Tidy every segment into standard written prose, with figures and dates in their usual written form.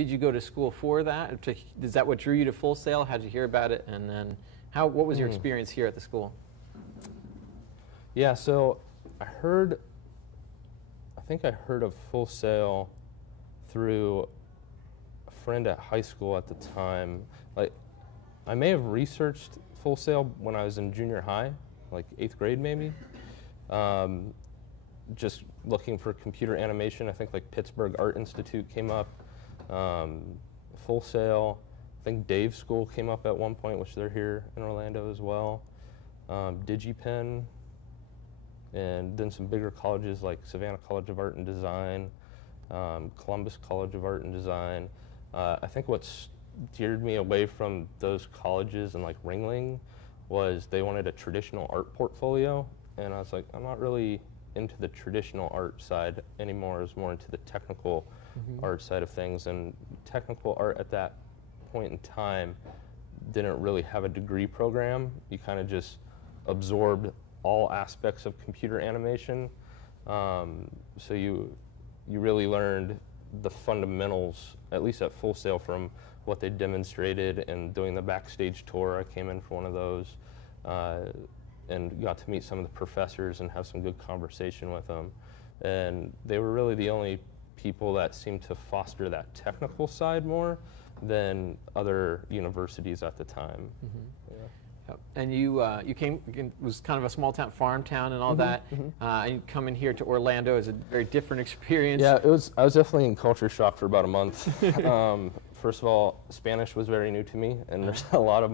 did you go to school for that? Is that what drew you to Full Sail? How did you hear about it? And then what was your experience here at the school? Yeah, so I think I heard of Full Sail through a friend at high school at the time. Like, I may have researched Full Sail when I was in junior high, like 8th grade maybe. Just looking for computer animation. I think like Pittsburgh Art Institute came up, Full Sail. I think Dave's school came up at one point, which they're here in Orlando as well. DigiPen, and then some bigger colleges like Savannah College of Art and Design, Columbus College of Art and Design. I think what steered me away from those colleges and like Ringling was they wanted a traditional art portfolio, and I was like, I'm not really into the traditional art side anymore. I was more into the technical art side of things, and technical art at that point in time didn't really have a degree program. You kind of just absorbed all aspects of computer animation. So you really learned the fundamentals, at least at Full Sail, from what they demonstrated and doing the backstage tour. I came in for one of those and got to meet some of the professors and have some good conversation with them. And they were really the only people that seemed to foster that technical side more than other universities at the time. Yeah. And you came, it was kind of a small town, farm town and all that, and coming here to Orlando is a very different experience. Yeah, I was definitely in culture shock for about a month. First of all, Spanish was very new to me, and there's a lot of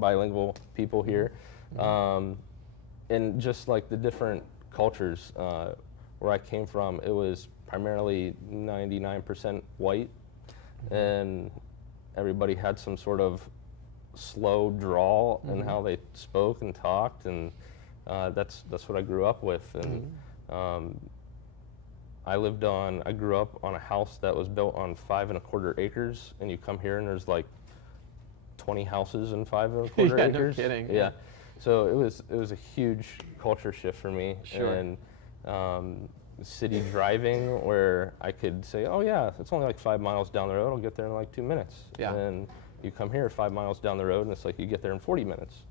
bilingual people here. And just like the different cultures where I came from, it was primarily 99% white, and everybody had some sort of slow drawl in how they spoke and talked, and that's what I grew up with. And I grew up on a house that was built on 5 1/4 acres, and you come here and there's like 20 houses in 5 1/4 acres. No kidding. Yeah. So it was a huge culture shift for me. Sure. And city driving, where I could say, oh yeah, it's only like 5 miles down the road, I'll get there in like 2 minutes. Yeah. And you come here 5 miles down the road and it's like you get there in 40 minutes.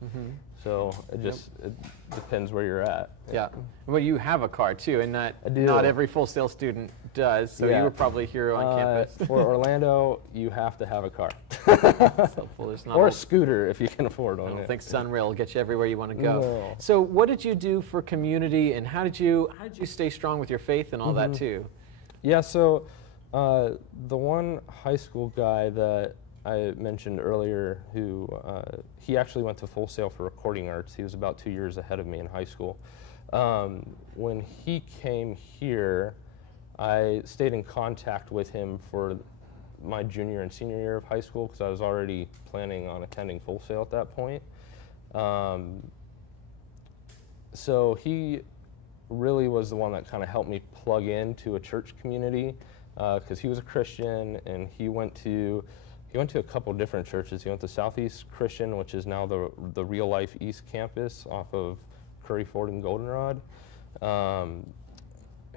So it just it depends where you're at. Yeah. Well, you have a car too, and not every Full Sail student does, so you were probably here on campus. For Orlando, you have to have a car. Or a scooter if you can afford one. I don't think Sunrail will get you everywhere you want to go. No. So what did you do for community, and how did you stay strong with your faith and all that too? Yeah, so the one high school guy that I mentioned earlier, who he actually went to Full Sail for recording arts. He was about 2 years ahead of me in high school. When he came here, I stayed in contact with him for my junior and senior year of high school because I was already planning on attending Full Sail at that point. So he really was the one that kind of helped me plug into a church community because he was a Christian, and he went to a couple different churches. He went to Southeast Christian, which is now the Real Life East campus off of Curry Ford and Goldenrod.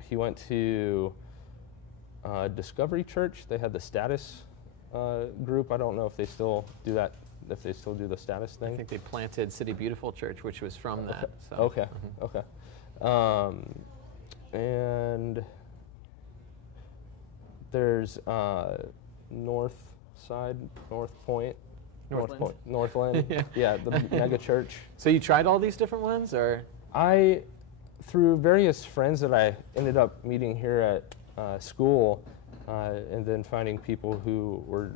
He went to Discovery Church. They had the Status group. I don't know if they still do that, if they still do the Status thing. I think they planted City Beautiful Church, which was from that. So. Okay, okay. And there's Northland. Yeah, the mega church. So you tried all these different ones, or? Through various friends that I ended up meeting here at school, and then finding people who were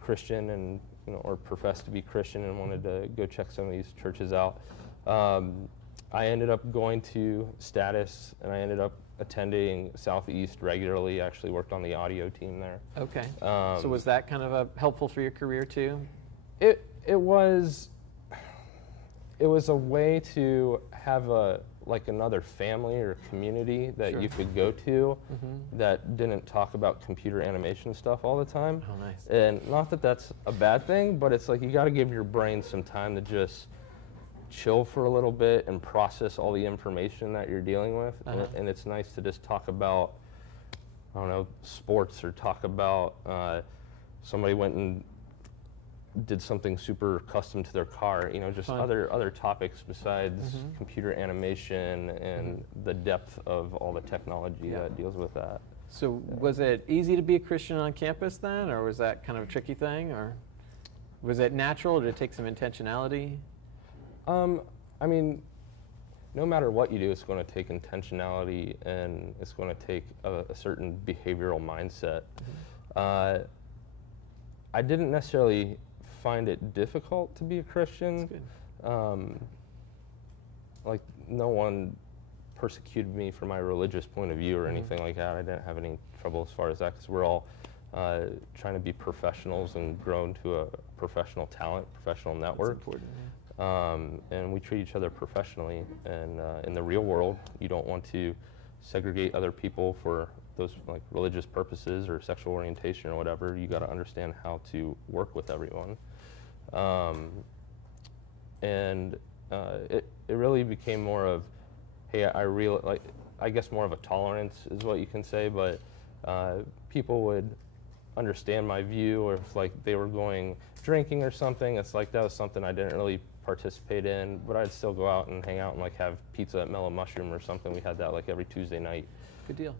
Christian and or professed to be Christian and wanted to go check some of these churches out. I ended up going to Status, and I ended up attending Southeast regularly. I actually worked on the audio team there. Okay. So was that kind of helpful for your career too? It was a way to have another family or community that you could go to that didn't talk about computer animation stuff all the time. Oh, nice. And not that that's a bad thing, but it's like you got to give your brain some time to just chill for a little bit and process all the information that you're dealing with. And it's nice to just talk about, I don't know, sports, or talk about somebody went and did something super custom to their car, you know, just Fun. other topics besides computer animation and the depth of all the technology that deals with that. So was it easy to be a Christian on campus then, or was that kind of a tricky thing, or was it natural, or did it take some intentionality? I mean, no matter what you do, it's going to take intentionality and it's going to take a certain behavioral mindset. I didn't necessarily find it difficult to be a Christian. That's good. Like, no one persecuted me for my religious point of view or anything like that. I didn't have any trouble as far as that, because we're all trying to be professionals and grow into a professional talent, professional network. That's important, yeah. And we treat each other professionally. And in the real world, you don't want to segregate other people for those like religious purposes or sexual orientation or whatever. You got to understand how to work with everyone. It really became more of, hey, I guess more of a tolerance is what you can say, but people would understand my view, or if like they were going drinking or something, it's like that was something I didn't really participate in, but I'd still go out and hang out and like have pizza at Mellow Mushroom or something. We had that like every Tuesday night. Good deal.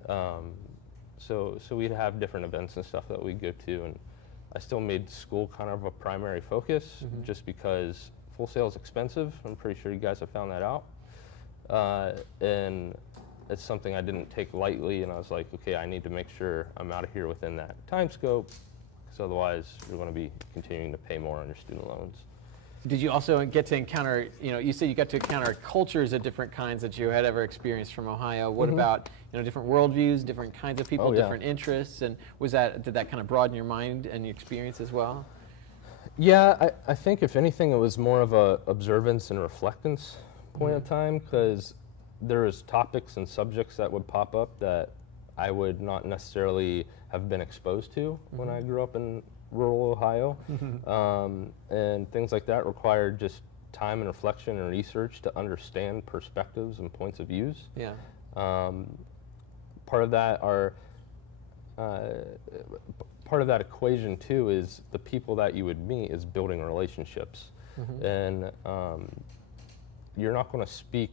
So we'd have different events and stuff that we'd go to, and I still made school kind of a primary focus, just because Full Sail is expensive. I'm pretty sure you guys have found that out. And it's something I didn't take lightly, and I was like, okay, I need to make sure I'm out of here within that time scope, because otherwise you're going to be continuing to pay more on your student loans. Did you also get to encounter, you said you got to encounter cultures of different kinds that you had ever experienced from Ohio. What about, different worldviews, different kinds of people, different interests, and did that kind of broaden your mind and your experience as well? Yeah, I think if anything, it was more of a observance and reflectance point of time, because there was topics and subjects that would pop up that I would not necessarily have been exposed to when I grew up in rural Ohio. And things like that required just time and reflection and research to understand perspectives and points of views. Yeah. Part of that part of that equation too is the people that you would meet is building relationships. And you're not going to speak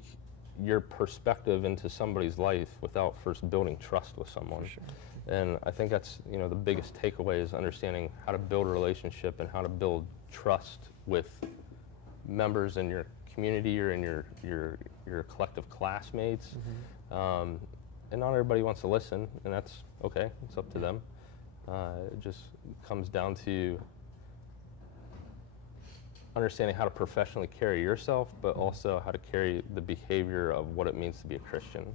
your perspective into somebody's life without first building trust with someone. Sure. And I think that's the biggest takeaway is understanding how to build a relationship and how to build trust with members in your community or in your collective classmates. And not everybody wants to listen, and that's okay. It's up to them. It just comes down to understanding how to professionally carry yourself, but also how to carry the behavior of what it means to be a Christian.